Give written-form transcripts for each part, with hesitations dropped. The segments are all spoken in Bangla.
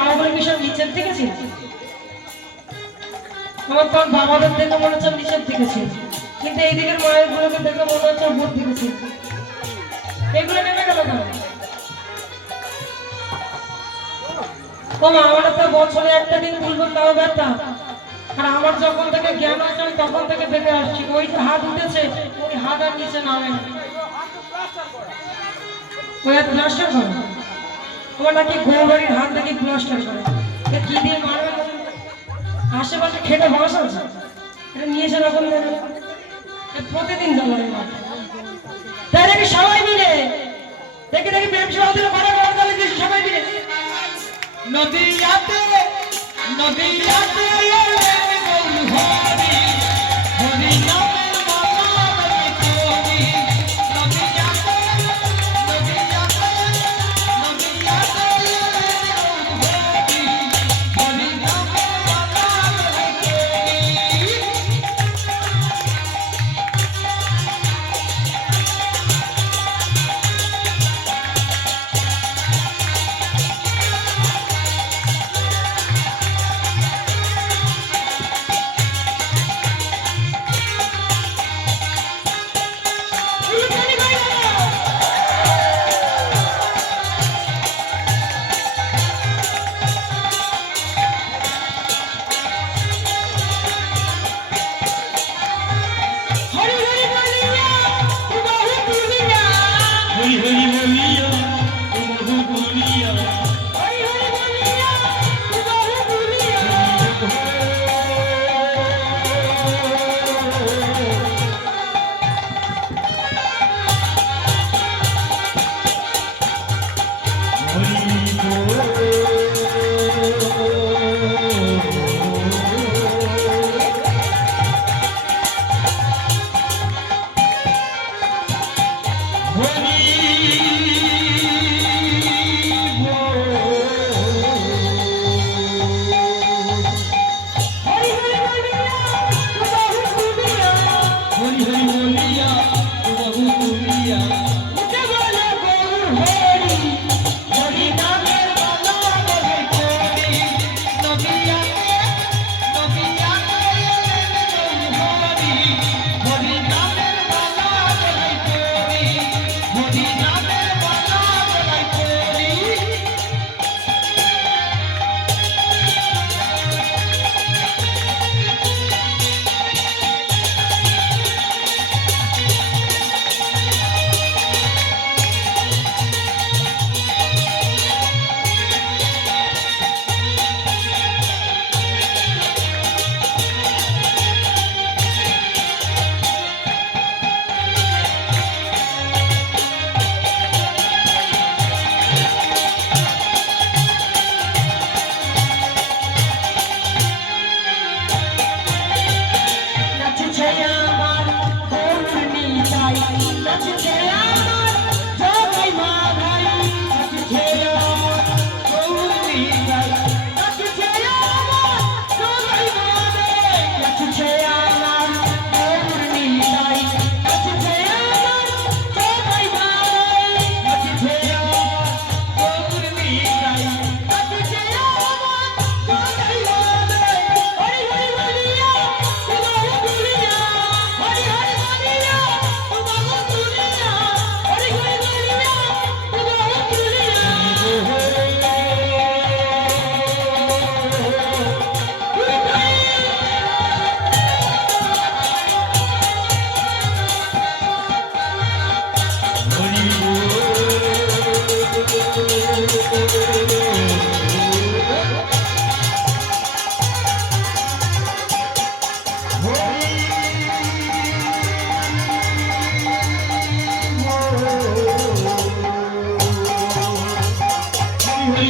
বাবাগুলো কি সব নিচের থেকে ছিল? আমার তোর বাবাদের দেখে মনে হচ্ছে নিচের থেকে ছিল, কিন্তু এই দিকের মায়ের গুলোকে দেখে মনে হচ্ছে উপর থেকে ছিল। এগুলো নেমে গেল কেন? ও মা, আমার তো বছরে একটা দিন তুলবো তাও ব্যথা। আর আমার যখন থেকে জ্ঞান হচ্ছে তখন থেকে দেখে আসছি, ওই যে হাত উঠেছে ওই হাত আর নিচে নামে, ওই হাত প্লাস্টার করে। তোমার নাকি গৌবাড়ির হাত নাকি প্লাস্টার করে, কি দিয়ে মারবে? আশেপাশে খেটে বাস আছে, এটা নিয়ে এসে রকম প্রতিদিন জ্বালাবে মাঠে। তাই নাকি সবাই মিলে দেখে দেখি প্রেম সেবা দিলে করে সবাই মিলে নদীয়াতে নদীয়াতে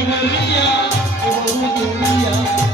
Hallelujah, hallelujah.